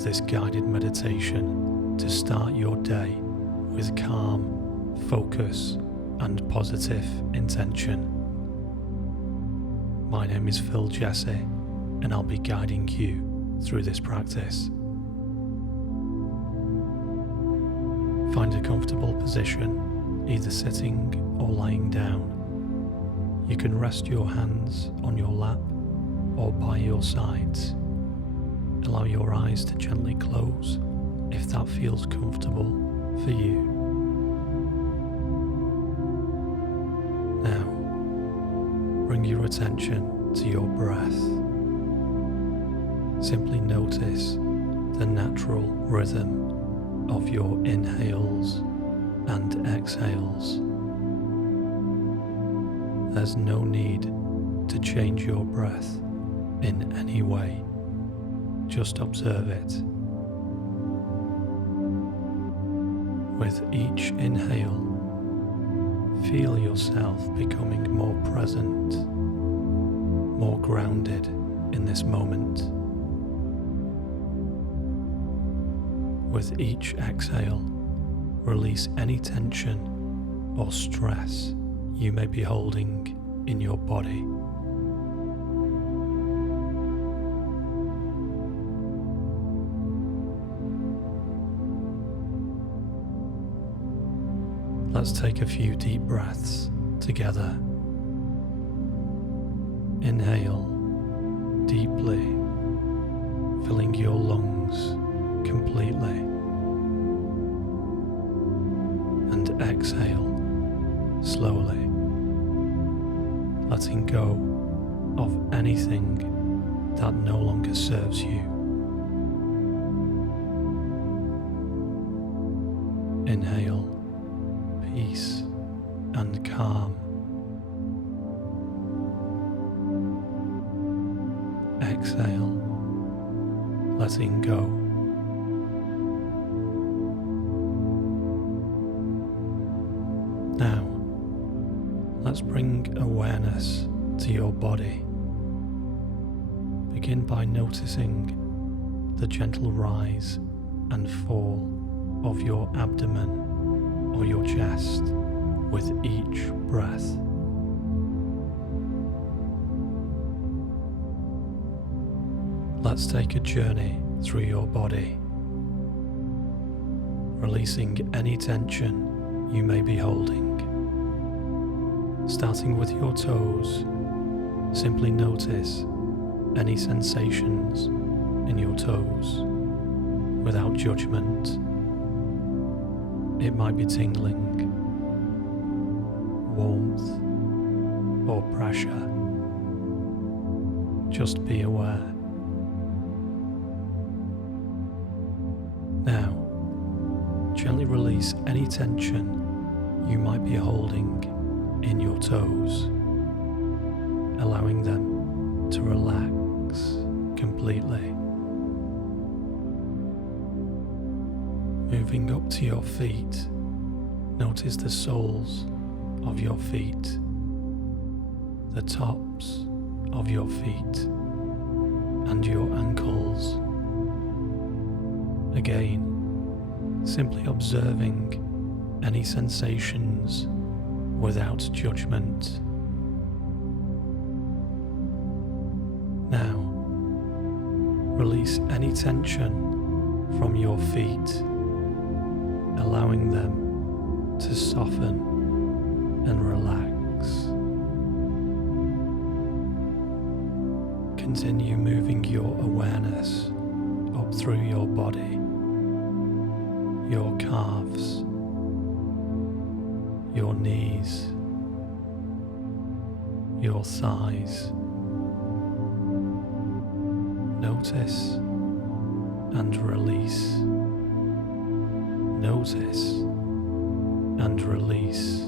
use this guided meditation to start your day with calm, focus, and positive intention. My name is Phil Jesse, and I'll be guiding you through this practice. Find a comfortable position, either sitting or lying down. You can rest your hands on your lap or by your sides. Allow your eyes to gently close if that feels comfortable for you. Now, bring your attention to your breath. Simply notice the natural rhythm of your inhales and exhales. There's no need to change your breath in any way. Just observe it. With each inhale, feel yourself becoming more present, more grounded in this moment. With each exhale, release any tension or stress you may be holding in your body. Let's take a few deep breaths together. Inhale deeply, filling your lungs completely. And exhale slowly, letting go of anything that no longer serves you. Inhale peace and calm. Exhale, letting go. Now, let's bring awareness to your body. Begin by noticing the gentle rise and fall of your abdomen or your chest with each breath. Let's take a journey through your body, releasing any tension you may be holding. Starting with your toes, simply notice any sensations in your toes without judgment. It might be tingling, warmth, or pressure. Just be aware. Now, gently release any tension you might be holding in your toes, allowing them to relax completely. Moving up to your feet, notice the soles of your feet, the tops of your feet, and your ankles. Again, simply observing any sensations without judgment. Now, release any tension from your feet, allowing them to soften and relax. Continue moving your awareness up through your body, your calves, your knees, your thighs. Notice and release. Notice and release.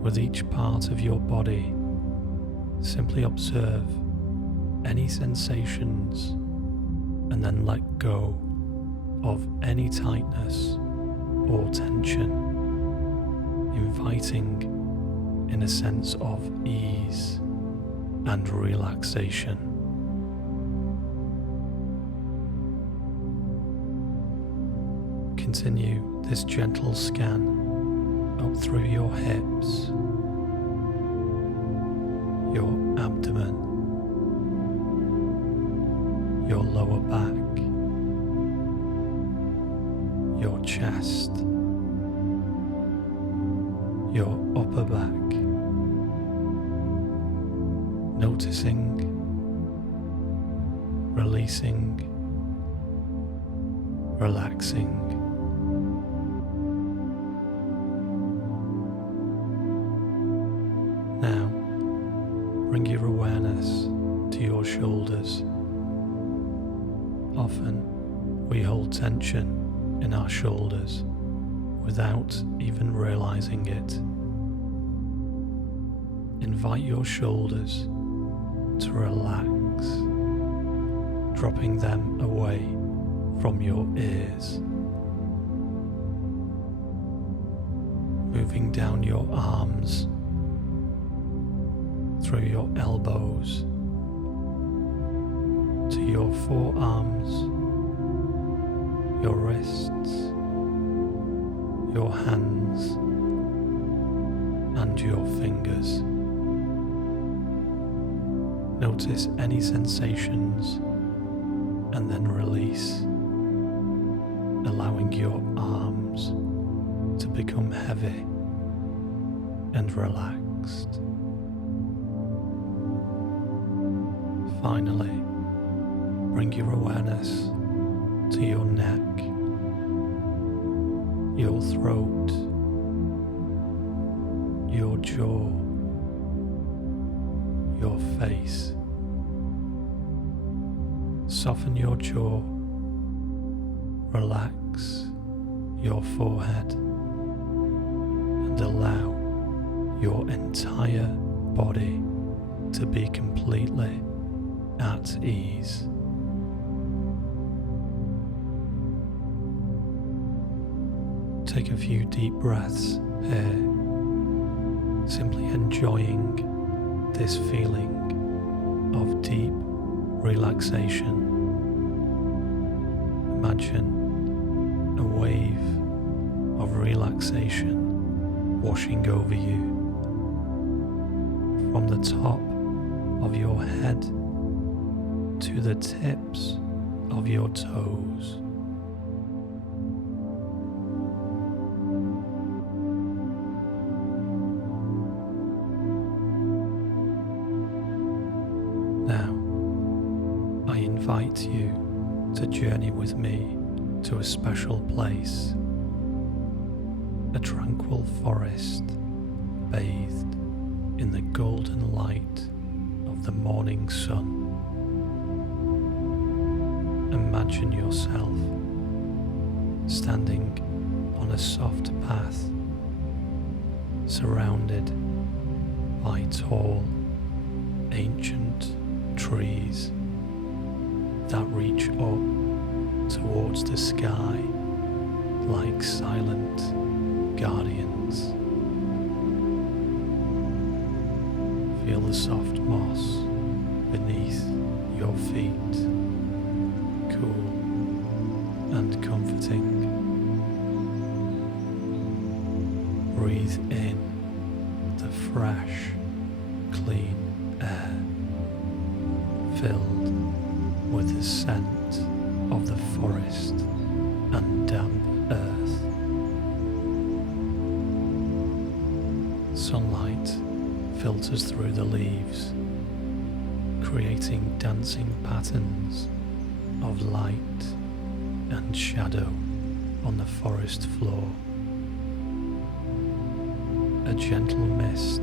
With each part of your body, simply observe any sensations and then let go of any tightness or tension, inviting in a sense of ease and relaxation. continue this gentle scan up through your hips, your abdomen, your lower back, your chest, your upper back, noticing, releasing, relaxing. Now, bring your awareness to your shoulders. Often, we hold tension in our shoulders without even realizing it. Invite your shoulders to relax, dropping them away from your ears, moving down your arms, through your elbows, to your forearms, your wrists, your hands, and your fingers. Notice any sensations and then release, allowing your arms to become heavy and relaxed. Finally, bring your awareness to your neck, your throat, your jaw, your face. Soften your jaw, relax your forehead, and allow your entire body to be completely at ease. Take a few deep breaths here, simply enjoying this feeling of deep relaxation. Imagine a wave of relaxation washing over you from the top of your head to the tips of your toes. Now, I invite you to journey with me to a special place, a tranquil forest bathed in the golden light of the morning sun. Imagine yourself standing on a soft path, surrounded by tall, ancient trees that reach up towards the sky like silent guardians. Feel the soft moss beneath your feet, cool and comforting. Breathe in the fresh, clean air, filled with the scent of the forest and damp earth. Sunlight filters through the leaves, creating dancing patterns of light and shadow on the forest floor. A gentle mist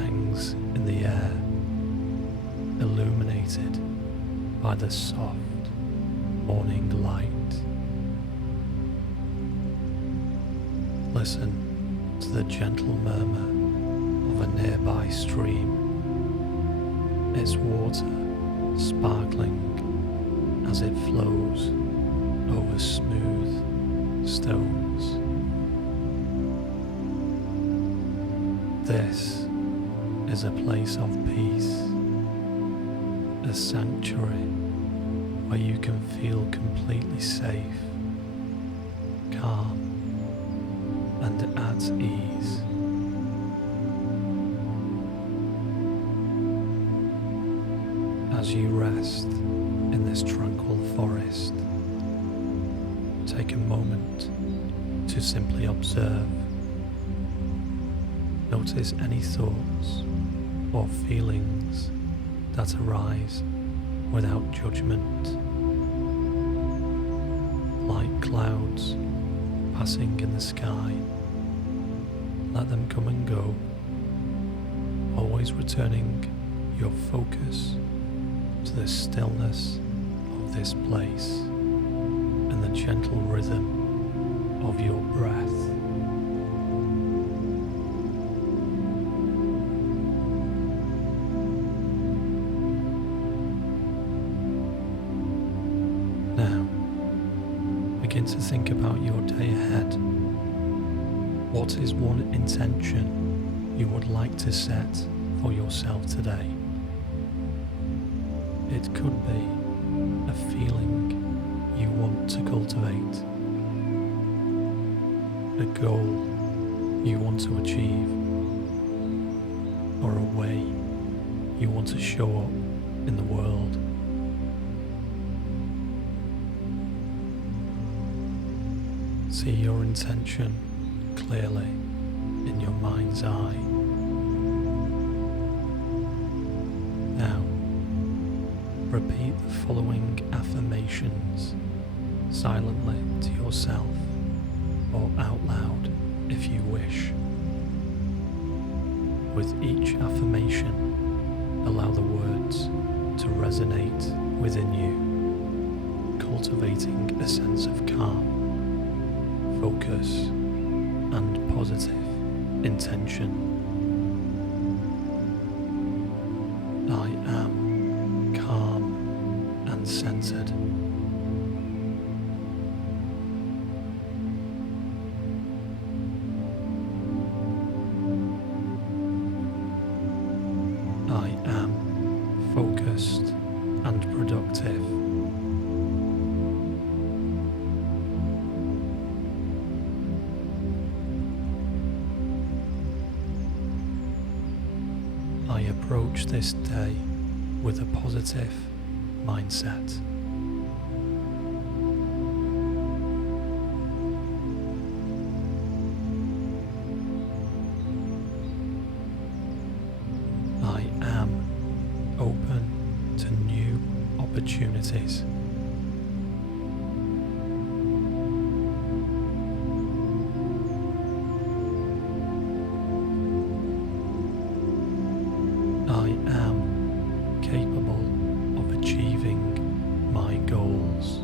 hangs in the air, illuminated by the soft morning light. Listen to the gentle murmur of a nearby stream, its water sparkling as it flows over smooth stones. This is a place of peace, a sanctuary where you can feel completely safe calm and at ease. As you rest in this tranquil forest, take a moment to simply observe. Notice any thoughts or feelings that arise without judgment, like clouds passing in the sky. Let them come and go, always returning your focus to the stillness of this place and the gentle rhythm of your breath. Now, begin to think about your day ahead. What is one intention you would like to set for yourself today? It could be a feeling you want to cultivate, a goal you want to achieve, or a way you want to show up in the world. See your intention clearly in your mind's eye. Now, repeat the following affirmations silently to yourself or out loud if you wish. With each affirmation, allow the words to resonate within you, cultivating a sense of calm, focus, and positive intention. I am calm and centered. I am focused and productive. I approach this day with a positive mindset. I am open to new opportunities. I am capable of achieving my goals.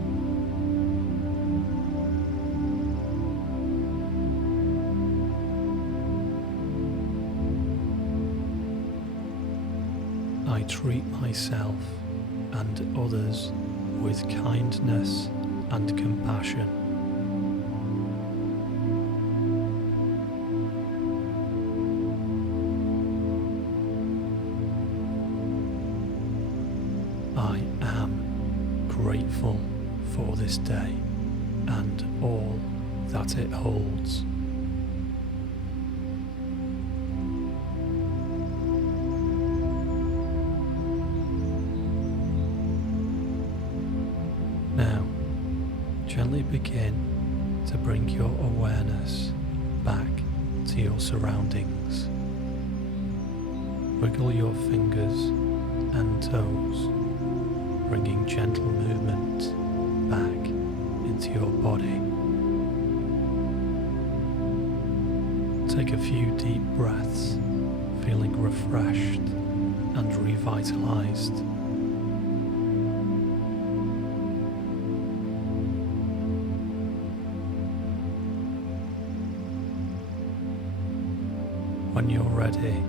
I treat myself and others with kindness and compassion. I am grateful for this day and all that it holds. Now, gently begin to bring your awareness back to your surroundings. Wiggle your fingers and toes, bringing gentle movement back into your body. Take a few deep breaths, feeling refreshed and revitalized. When you're ready,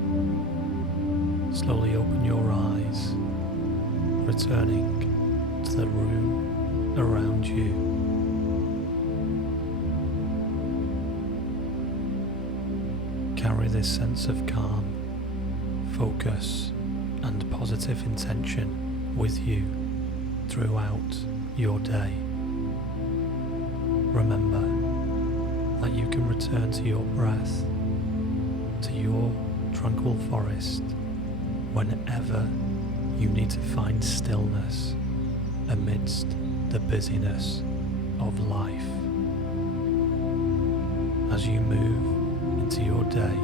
slowly open your eyes, returning to the room around you. Carry this sense of calm, focus, and positive intention with you throughout your day. Remember, that you can return to your breath, to your tranquil forest, whenever you need to find stillness amidst the busyness of life. As you move into your day,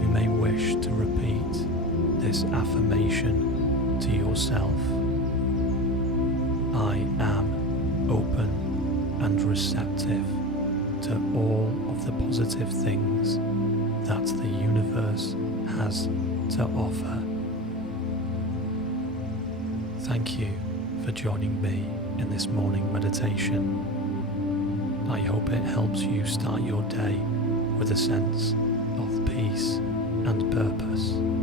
you may wish to repeat this affirmation to yourself. I am open and receptive to all of the positive things that the universe has to offer. Thank you for joining me in this morning meditation. I hope it helps you start your day with a sense of peace and purpose.